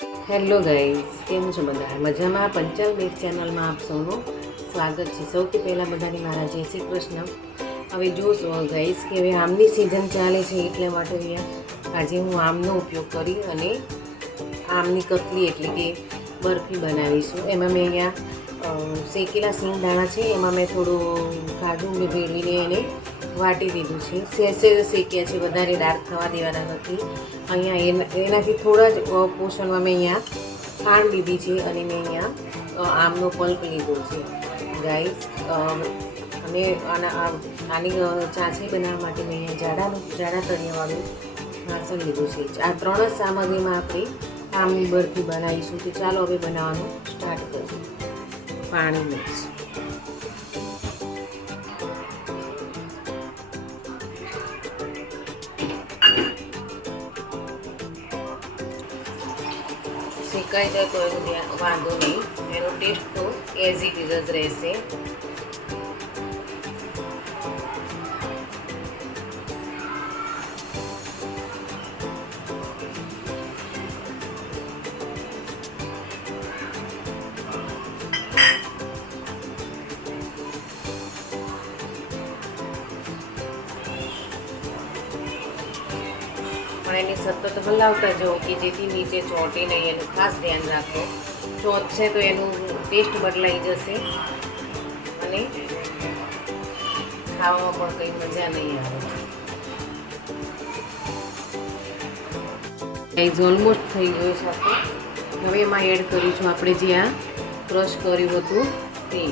Hello guys, કેમ છો બધા? મજામાં? પંચાલ બેક ચેનલમાં આપ સૌનું સ્વાગત છે. સૌથી પહેલાં બધાની મારા જય શ્રી કૃષ્ણ. હવે જોશો ગાઈઝ કે હવે આમની સિઝન ચાલે છે, એટલા માટે આજે હું આમનો ઉપયોગ કરી અને આમની કતલી એટલે કે બરફી બનાવીશું. એમાં મેં અહીંયા શેકેલા સિંગદાણા છે, એમાં મેં થોડું કાજુ ભેળવીને એને વાટી દીધું છે. સેસે શેક્યા છે, વધારે ડાર્ક થવા દેવાના નથી. અહીંયા એનાથી થોડા જ પોષણમાં મેં અહીંયા ખાંડ લીધી છે અને મેં અહીંયા આમનો પલ્પ લીધો છે ગાઈસ. અને આની ચાસણી બનાવવા માટે મેં અહીંયા જાડા તળિયાવાળું વાસણ લીધું છે. આ ત્રણ જ સામગ્રીમાં આપણે આમની બરફી બનાવીશું. તો ચાલો હવે બનાવવાનું સ્ટાર્ટ કરીએ. પાણી મૂકીશું. શેકાઈ જાય તો એનું વાંધો નહીં, એનો ટેસ્ટ તો એઝ ઇટ ઇઝ જ રહેશે. પણ એની સતત હલાવતા જાઓ કે જેથી નીચે ચોંટે નહીં, એનું ખાસ ધ્યાન રાખો. ચોંટશે તો એનું ટેસ્ટ બદલાઈ જશે અને ખાવામાં પણ કંઈ મજા નહીં આવે. ગાઈઝ ઓલમોસ્ટ થઈ ગયો છે આપણે. હવે એમાં એડ કરીશું આપણે જે આ ક્રશ કર્યું હતું તે.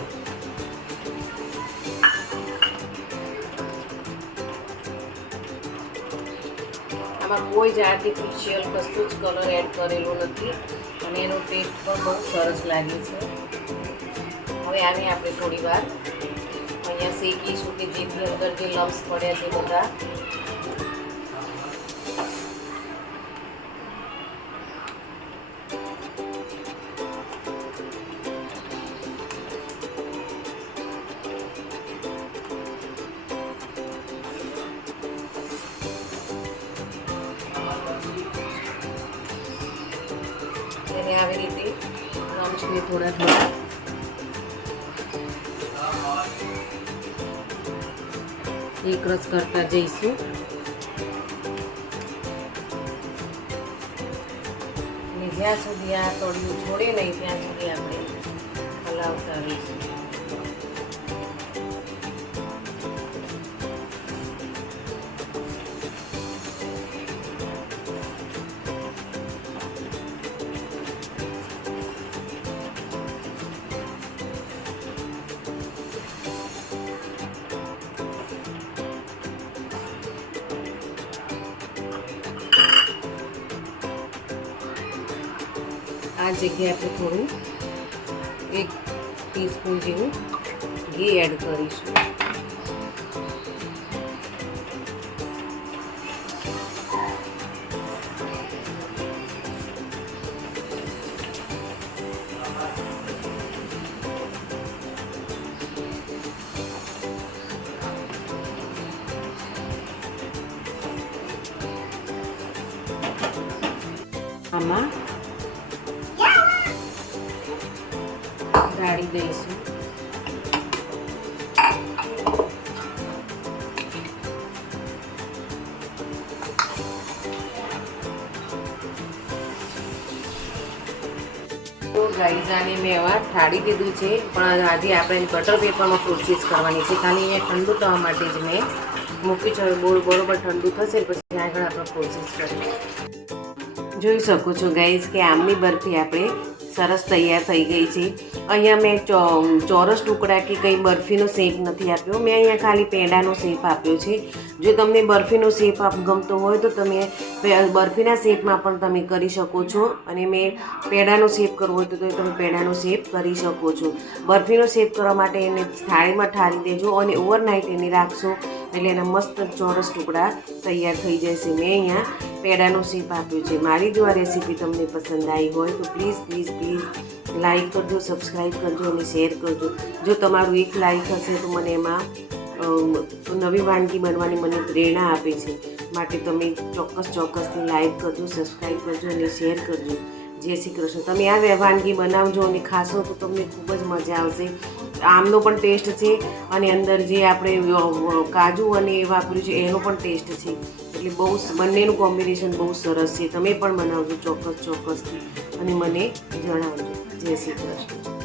આમાં કોઈ જ આર્ટિફિશિયલ કશું જ કલર એડ કરેલો નથી અને એનો ટેસ્ટ પણ બહુ સરસ લાગે છે. હવે આને આપણે થોડી વાર અહીંયા શેકીશું કે જેથી અંદર જે લમ્સ પડ્યા છે બધા એને આવી રીતે લમ્સને થોડા એક રસ કરતા જઈશું. અને જ્યાં સુધી આ તળિયું છોડે નહીં ત્યાં સુધી આપણે હલાવતા રહીશું. આ જગ્યાએ આપણે થોડું 1 ટીસ્પૂન જેવું ઘી એડ કરીશું. આમાં ઢાળી દઈશું. તો ગાઈઝ આને મેં હવે ઢાળી દીધું છે, પણ આજે આપણે બટર પેપરમાં પ્રોસેસ કરવાની છે. ખાલી અહીંયા ઠંડુ થવા માટે જ મેં મૂકી છે. બરોબર ઠંડુ થશે પછી આગળ આપણે પ્રોસેસ કરીએ. જોઈ શકો છો ગાઈઝ કે આમની બરફી આપણે સરસ તૈયાર થઈ ગઈ છે. અહીંયા મેં ચોરસ ટુકડા કે કંઈ બરફીનો શેપ નથી આપ્યો. મેં અહીંયા ખાલી પેંડાનો શેપ આપ્યો છે. જો તમને બરફીનો શેપ ગમતો હોય તો તમે બરફીના શેપમાં પણ તમે કરી શકો છો, અને મેં પેંડાનો શેપ કરવો હોય તો તમે પેંડાનો શેપ કરી શકો છો. બરફીનો શેપ કરવા માટે એને થાળીમાં ઠારી દેજો અને ઓવરનાઇટ એને રાખશો એટલે એના મસ્ત ચોરસ ટુકડા તૈયાર થઈ જશે. મેં અહીંયા પેંડાનો શેપ આપ્યો છે. મારી જો આ રેસીપી તમને પસંદ આવી હોય તો પ્લીઝ લાઈક કરજો, સબસ્ક્રાઈબ કરજો અને શેર કરજો. જો તમારું એક લાઈક હશે તો મને એમાં નવી વાનગી બનવાની મને પ્રેરણા આપે છે. માટે તમે ચોક્કસથી લાઈક કરજો, સબસ્ક્રાઈબ કરજો અને શેર કરજો. જય શ્રી કૃષ્ણ. તમે આ વાનગી બનાવજો અને ખાશો તો તમને ખૂબ જ મજા આવશે. આમનો પણ ટેસ્ટ છે અને અંદર જે આપણે કાજુ અને એ વાપર્યું છે એનો પણ ટેસ્ટ છે. એટલે બહુ બંનેનું કોમ્બિનેશન બહુ સરસ છે. તમે પણ બનાવજો ચોક્કસથી અને મને જણાવજો. જય શ્રી કૃષ્ણ.